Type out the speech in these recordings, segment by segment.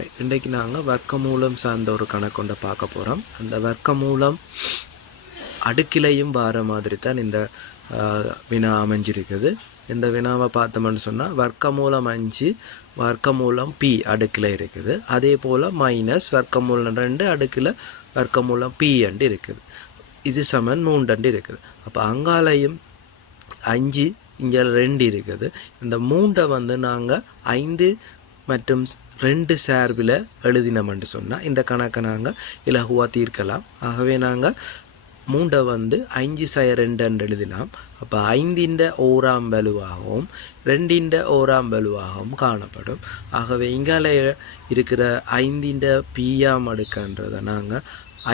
இன்றைக்கு நாங்கள் வர்க்கமூலம் சார்ந்த ஒரு கணக்கொண்டை பார்க்க போகிறோம். அந்த வர்க்கமூலம் அடுக்கிலையும் வார மாதிரி தான் இந்த வினா அமைஞ்சிருக்குது. இந்த வினாவை பார்த்தோம்னு சொன்னால் வர்க்கமூலம் 5 வர்க்கமூலம் பி அடுக்கில் இருக்குது. அதே போல் மைனஸ் வர்க்கமூலம் 2 அடுக்கில் வர்க்கமூலம் பி அண்டு இருக்குது. இது சமன் 3 அண்டு இருக்குது. அப்போ அங்காலையும் 5 இங்கே 2 இருக்குது. இந்த 3 வந்து நாங்கள் 5 மற்றும் 2 சார்பில் எழுதினோம்னு சொன்னால் இந்த கணக்கை நாங்கள் இலகுவாக தீர்க்கலாம். ஆகவே நாங்கள் 3 வந்து 5/2 என்று எழுதலாம். அப்போ 5 ஓராம் வலுவாகவும் 2 ஓராம் வலுவாகவும் காணப்படும். ஆகவே இங்கால இருக்கிற 5 பியாம் அடுக்கன்றதை நாங்கள்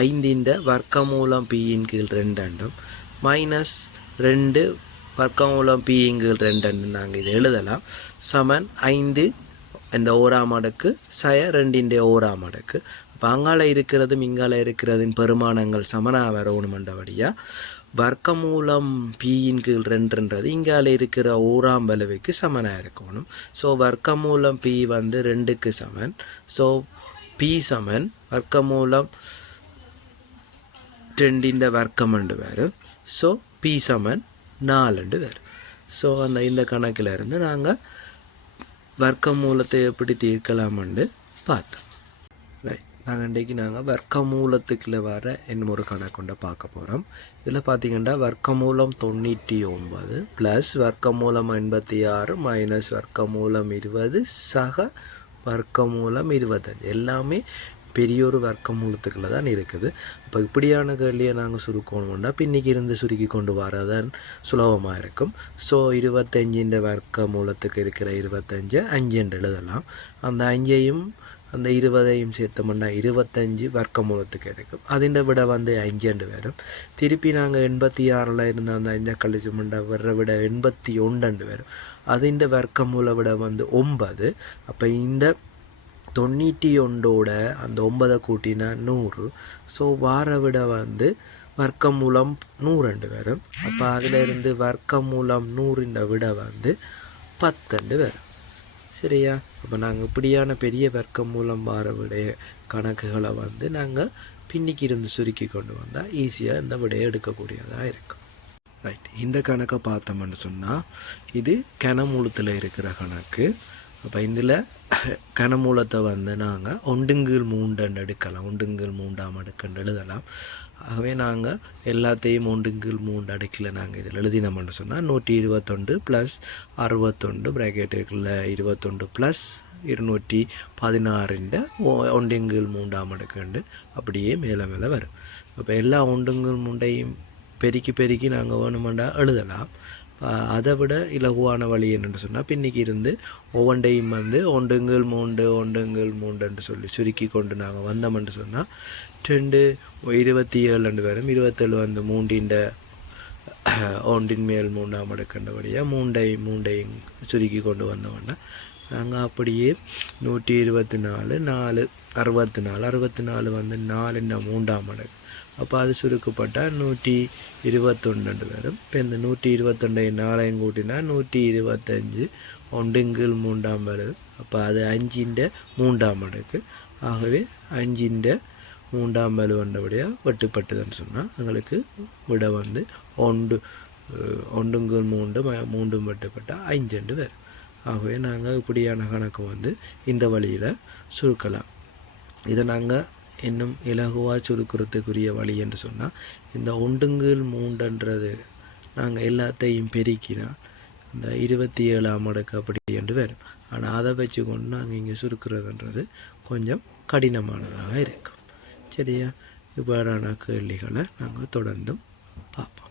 5 வர்க்கமூலம் பியின் கீழ் 2 மைனஸ் 2 வர்க்கமூலம் பியின் கீழ் 2 நாங்கள் இதை எழுதலாம். சமன் 5 இந்த ஓராம் அடுக்கு 2 ஓராம் அடுக்கு. இப்போ அங்கால இருக்கிறதும் இங்கால இருக்கிறதின் பெருமானங்கள் சமனாக வரணுமென்றபடியாக வர்க்கமூலம் பியின் கீழ் 2ன்றது இங்கால இருக்கிற ஓராம் வலுவுக்கு சமனாக இருக்கணும். ஸோ வர்க்கமூலம் பி வந்து 2க்கு சமன். ஸோ பி சமன் வர்க்கமூலம் 2 வர்க்கம் வரும். ஸோ பி சமன் 4 வரும். ஸோ இந்த கணக்கில் இருந்து நாங்கள் வர்க்கமூலத்தை எப்படி தீர்க்கலாம்னு பார்த்தோம். நாங்கள் இன்றைக்கு வர்க்கமூலத்துக்குள்ள வர இன்னும் ஒரு கணக்கொண்டை பார்க்க போகிறோம். இதில் பார்த்தீங்கன்னா வர்க்கமூலம் 99 ப்ளஸ் வர்க்கமூலம் 86 மைனஸ் வர்க்கமூலம் 20 சக வர்க்கமூலம் 25 எல்லாமே பெரிய ஒரு வர்க்கமூலத்துக்குள்ள தான் இருக்குது. அப்போ இப்படியான கேள்வியை நாங்கள் சுருக்கணும்னா பின்னிக்கு இருந்து சுருக்கி கொண்டு வரதான் சுலபமாக இருக்கும். ஸோ 25 வர்க்கமூலத்துக்கு இருக்கிற 25 5 என்று எழுதலாம். அந்த 5ஐயும் அந்த 20ஐயும் சேர்த்தோம்னா 25 வர்க்கமூலத்துக்கு இருக்கும். அதிൻ്റെ விட வந்து 5 என்று வரும். திருப்பி நாங்கள் 86 இருந்து அந்த 5 கழிச்சோம்னா வர்ற விட 81 வரும். அதிൻ്റെ வர்க்கமூல விட வந்து 9. அப்போ இந்த 91 அந்த 9 கூட்டினா 100. ஸோ வார விட வந்து வர்க்கமூலம் 100 வரும். அப்போ அதில் இருந்து வர்க்கமூலம் 100 விட வந்து 10 வரும். சரியா? அப்போ நாங்கள் இப்படியான பெரிய வர்க்கமூலம் வார விடைய கணக்குகளை வந்து நாங்கள் பின்னிக்கு இருந்து சுருக்கி கொண்டு வந்தால் ஈஸியாக இந்த விடையை எடுக்கக்கூடியதாக இருக்கும். ரைட், இந்த கணக்கை பார்த்தோம்னு சொன்னால் இது கனமூலத்தில் இருக்கிற கணக்கு. அப்போ இதில் கனமூலத்தை வந்து நாங்கள் 1/3 எடுக்கலாம். 1/3 அடுக்குன்னு எழுதலாம். ஆகவே நாங்கள் எல்லாத்தையும் 1/3 அடுக்கில் நாங்கள் இதில் எழுதினோம்னு சொன்னால் 121 ப்ளஸ் 61 ப்ராக்கெட்டுக்குள்ள 21 ப்ளஸ் 216 1/3 அடுக்குண்டு அப்படியே மேலே மேலே வரும். அப்போ எல்லா 1/3ஐயும் பெருக்கி நாங்கள் வேணுமெண்டா எழுதலாம். அதை விட இலகுவான வழி என்னென்னு சொன்னால் பின்னிக்கு இருந்து ஒவ்வொன்றையும் வந்து 1/3 சொல்லி சுருக்கி கொண்டு நாங்கள் வந்தோம்னு சொன்னால் 27 வரும். 27 வந்து 3 1 மேல் 3ஆம் அடுக்கண்டபடியாக 3ஐயும் சுருக்கி கொண்டு வந்தோம்னா நாங்கள் அப்படியே 124 4 64 வந்து 4 3ஆம் அடுக்கு. அப்போ அது சுருக்கப்பட்டால் 121 வரும். இப்போ இந்த 121 4ஐயும் கூட்டினா 125 1/3 வரும். அப்போ அது 5/3 அடுக்கு. ஆகவே 5/3 வந்தபடியாக வெட்டுப்பட்டதுன்னு சொன்னால் எங்களுக்கு விட வந்து 1/3 வெட்டுப்பட்டால் 5 வரும். ஆகவே நாங்கள் இப்படியான கணக்கு வந்து இந்த வழியில் சுருக்கலாம். இதை நாங்கள் இன்னும் இலகுவாக சுருக்கிறதுக்குரிய வழி என்று சொன்னால் இந்த 1/3 நாங்கள் எல்லாத்தையும் பெருக்கினால் இந்த 27ஆம் அடுக்கு அப்படி என்று வரும். ஆனால் அதை வச்சு கொண்டு நாங்கள் இங்கே சுருக்கிறதுன்றது கொஞ்சம் கடினமானதாக இருக்கும். சரியா? இவ்வாறான கேள்விகளை நாங்கள் தொடர்ந்தும் பார்ப்போம்.